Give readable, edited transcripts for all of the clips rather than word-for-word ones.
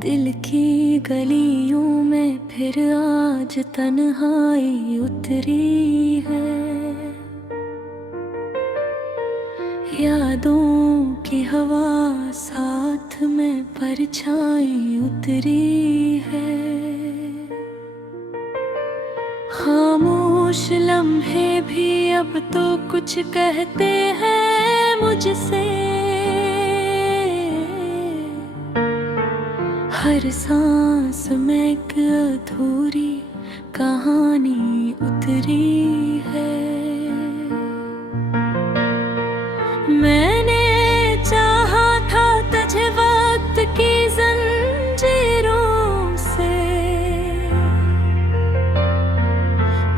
दिल की गलियों में फिर आज तन्हाई उतरी है। यादों की हवा साथ में परछाई उतरी है। खामोश लम्हे भी अब तो कुछ कहते हैं मुझसे। हर सांस में एक अधूरी कहानी उतरी है। मैंने चाहा था तुझे वक्त की जंजीरों से,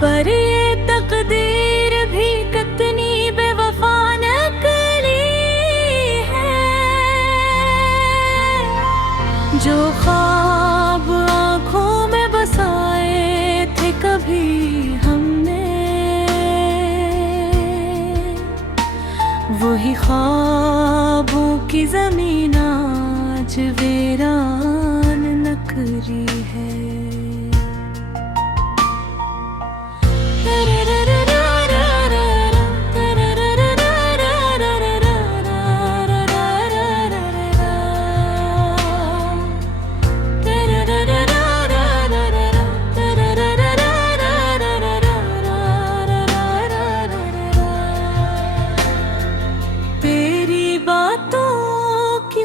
पर ये तकदीर भी कितनी बेवफा निकली है। जो ख्वाब आँखों में बसाए थे कभी हमने, वही ख्वाबों की ज़मीन आज वीरान नकली है।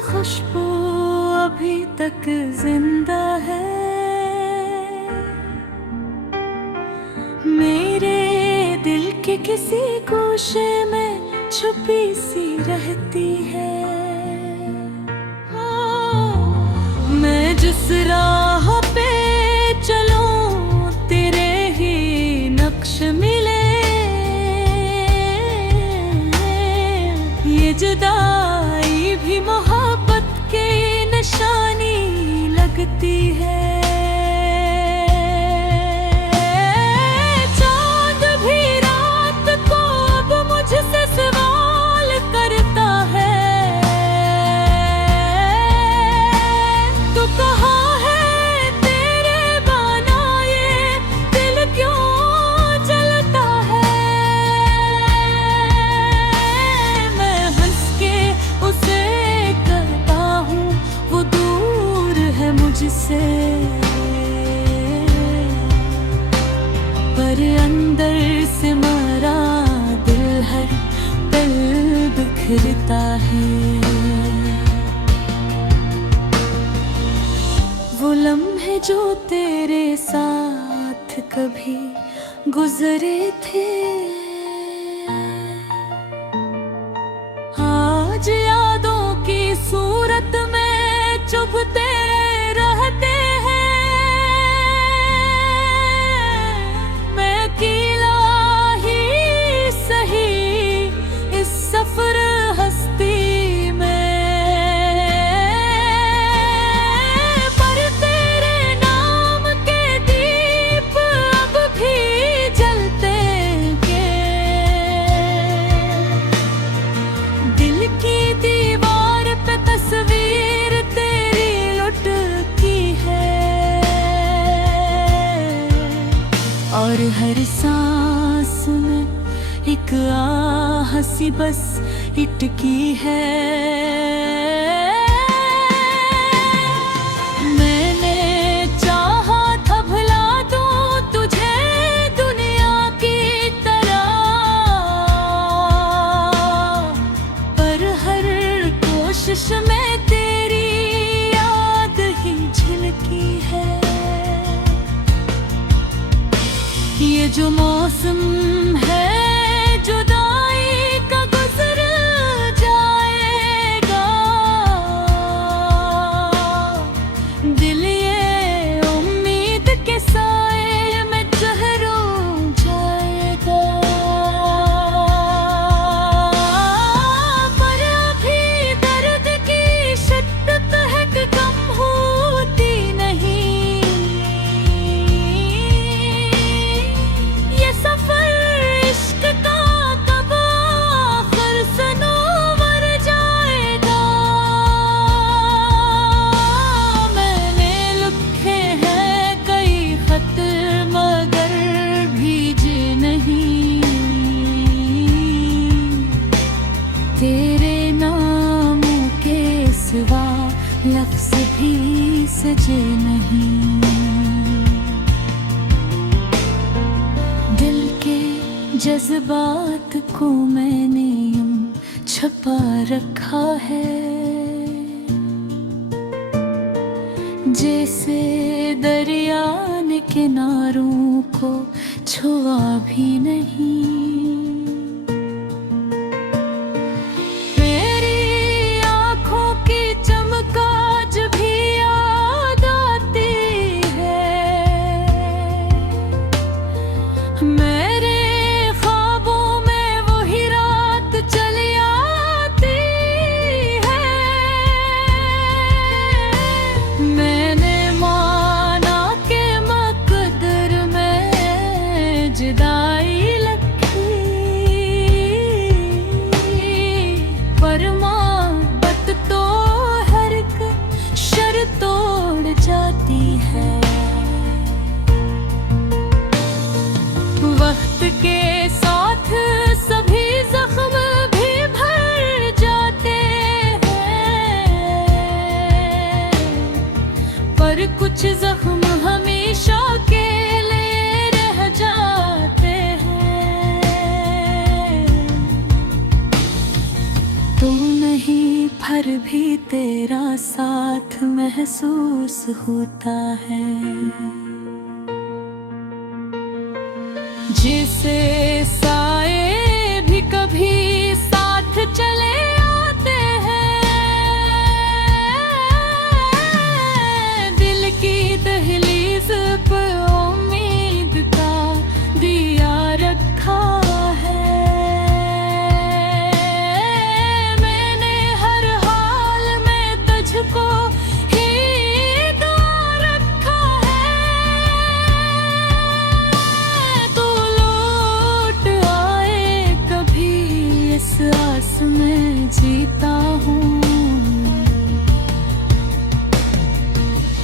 खुशबू अभी तक जिंदा है, मेरे दिल के किसी गोशे में छुपी सी रहती है। मैं जिस राह पे चलूं तेरे ही नक्श मिले, ये जुदाई भी मोहब्बत के निशानी लगती है। चांद भी रात को अब मुझसे सवाल करता है, तू कहाँ है तेरे बनाए दिल क्यों जलता है। मैं हंस के उसे कहता हूँ वो दूर है मुझसे, पर अंदर से मरा दिल हर पल बिखरता है। वो लम्हे जो तेरे साथ कभी गुजरे थे, आज यादों की सूरत में चुभते रहते हैं। मैं अकेला ही सही इस सफर हस्ती में, पर तेरे नाम के दीप अब भी जलते के। दिल की दीवार पे तस्वीर तेरी लुटकी है, और हर सांस में एक आह सी बस इटकी है। मैंने चाहा था भुला दूं तुझे दुनिया की तरह, पर हर कोशिश में तेरी याद ही झलकी है। ये जो मौसम है जुदाई का गुजर जाएगा, दिल ये उम्मीद के साए में जहरों जाएगा। पर अभी दर्द की शिद्दत है कि कम होती नहीं। ये सफर तेरे नामों के सिवा लफ्ज़ भी सजे नहीं। दिल के जज्बात को मैंने यूं छुपा रखा है, जैसे दरिया ने किनारों को छुआ भी नहीं। वक्त के साथ सभी जख्म भी भर जाते हैं, पर कुछ जख्म हमेशा के लिए रह जाते हैं। तू नहीं पर भी तेरा साथ महसूस होता है, जिसे साए भी कभी साथ चले आते हैं। दिल की दहलीज पर उम्मीद का दिया रखा है, मैंने हर हाल में तुझको मैं जीता हूँ।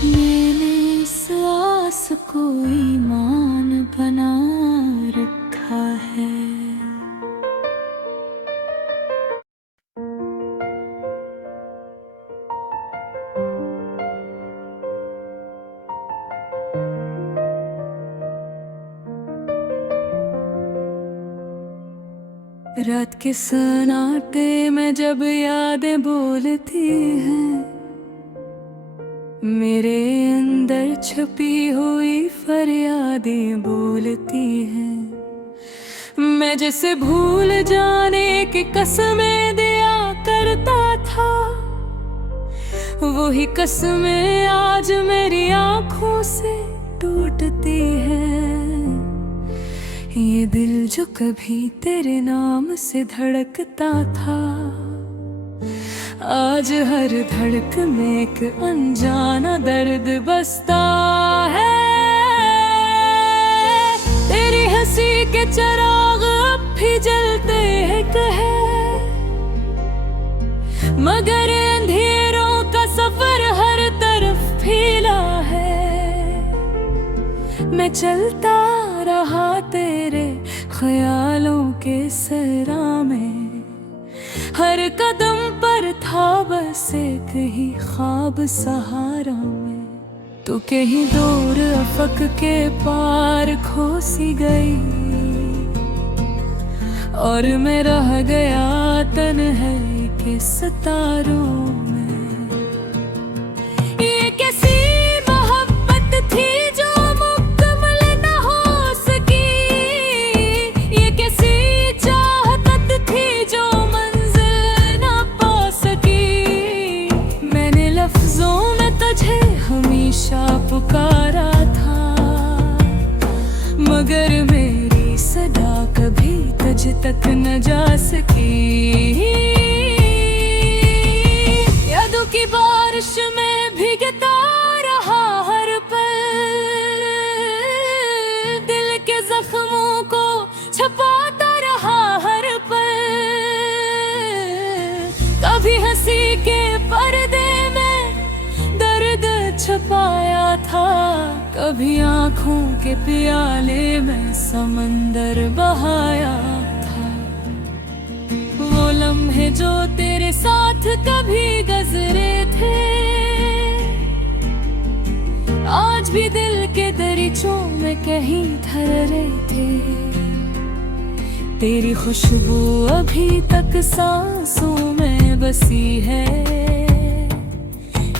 मैंने इस आस को ईमान बना रखा है। रात के सन्नाटे में जब यादें बोलती हैं, मेरे अंदर छुपी हुई फरियादें बोलती हैं। मैं जैसे भूल जाने की कसमें दिया करता था, वही कसमें आज मेरी आँखों से टूटती हैं। ये दिल जो कभी तेरे नाम से धड़कता था, आज हर धड़क में एक अनजाना दर्द बसता है। तेरी हंसी के चिराग अब भी जलते हैं कहे, मगर अंधेरों का सफर हर तरफ फैला है। मैं चलता रहा तेरे ख्यालों के सहरा में, हर कदम पर था बस एक ही ख्वाब सहारा में। तू कहीं दूर अफक के पार खो सी गई, और मैं रह गया तन्हाई के सितारों में। ये कैसी मोहब्बत थी जो मुकम्मल न हो सकी, ये कैसी चाहत थी जो मंजिल न पा सकी। मैंने लफ्जों में तुझे हमेशा पुकारा था, मगर मेरी सदा कभी तुझ तक न जा सकी। यादों की बारिश में भीगता रहा हर पल, दिल के जख्मों को छुपाता रहा हर पल। कभी हंसी के पर्दे में दर्द छुपाया था, कभी आँखों के प्याले में समंदर बहाया था। वो लम्हे सपने जो तेरे साथ कभी गुजरे थे, आज भी दिल के दरीचों में कहीं ठहरे थे। तेरी खुशबू अभी तक सांसों में बसी है,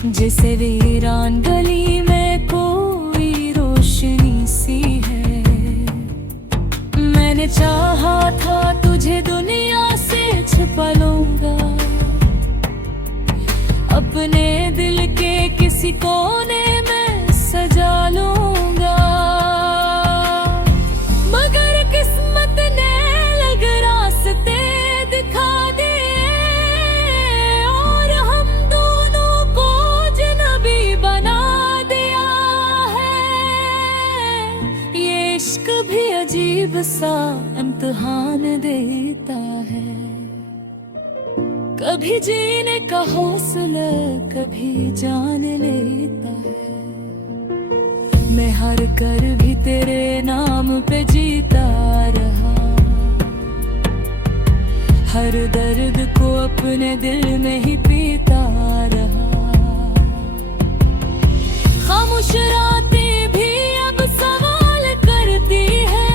जैसे वीरान गली में कोई रोशनी सी है। मैंने चाहा था तुझे दुनिया से छिपा लूंगा, अपने दिल के किसी कोने में सजा लूंगा, मगर किस्मत ने अलग रास्ते दिखा दिए और हम दोनों को अजनबी बना दिया है। ये इश्क भी अजीब सा इम्तिहान देता है, कभी जीने का हौसला कभी जान लेता है। मैं हर कर भी तेरे नाम पे जीता रहा, हर दर्द को अपने दिल में ही पीता रहा। खामोश रातें भी अब सवाल करती है,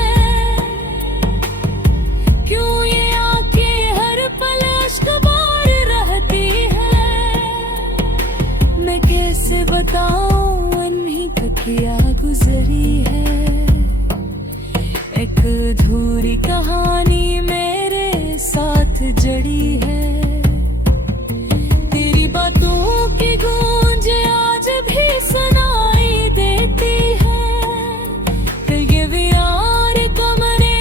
क्यों ये आंखें हर पल अश्क बार रहती है। मैं कैसे बताऊं अनही कटिया गुजरी है, एक अधूरी कहानी मेरे साथ जड़ी है। तेरी बातों की गूंज आज भी सुनाई देती है, फिर ये भी यार कमरे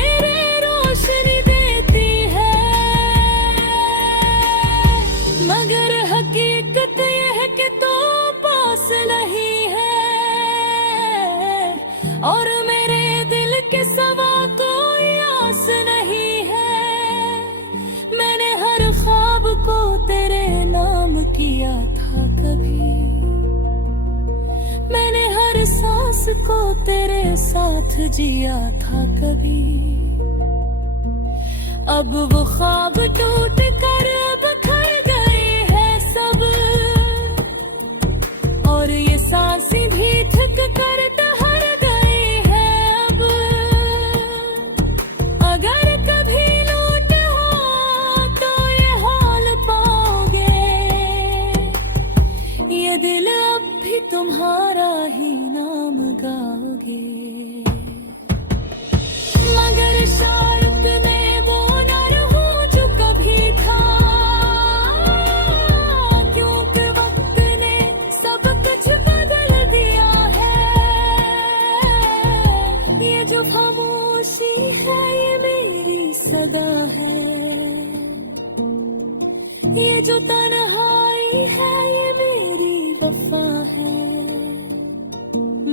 रोशनी देती है। मगर हकीकत यह है कि तो पास नहीं है, और मेरे दिल के सवा कोई आस नहीं है। मैंने हर ख्वाब को तेरे नाम किया था कभी, मैंने हर सांस को तेरे साथ जिया था कभी। अब वो ख्वाब टूट कर बिखर गए हैं सब, और ये सांसें भी थक कर ठहर गई है अब। अगर कभी लौट हो तो ये हाल पाओगे, ये दिल अब भी तुम्हारा ही नाम गाओगे। मगर शायद मैं वो न रहूं जो कभी था, क्योंकि वक्त ने सब कुछ बदल दिया है। ये जो खामोशी है ये मेरी सदा है, ये जो तन्हाई है ये मेरी वफा है।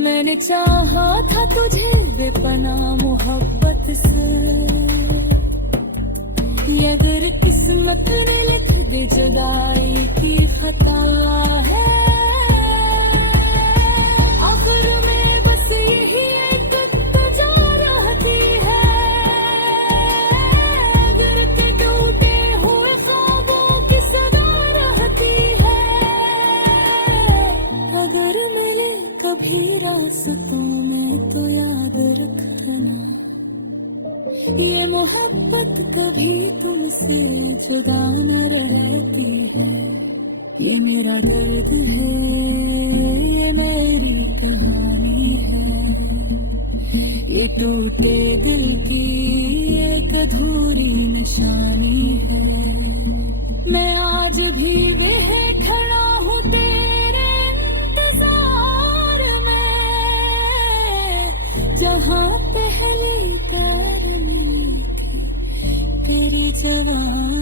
मैंने चाहा था तुझे बेपनाह मोहब्बत से, ये अगर किस्मत ने लिख दी जुदाई की खता है। आखिर में बस यही एक तुझा रहती है, अगर के टूटे हुए ख्वाबों की सदा रहती है। अगर मिले कभी रास्तों में तो याद रखना, ये मोहब्बत कभी तुमसे जुदा न रहती है। ये मेरा दर्द है, ये मेरी कहानी है, ये टूटे दिल की एक अधूरी निशानी है। मैं आज भी वह खड़ा हूँ तेरे इंतजार में, जहाँ पहले प्यार मिली थी तेरी जवानी।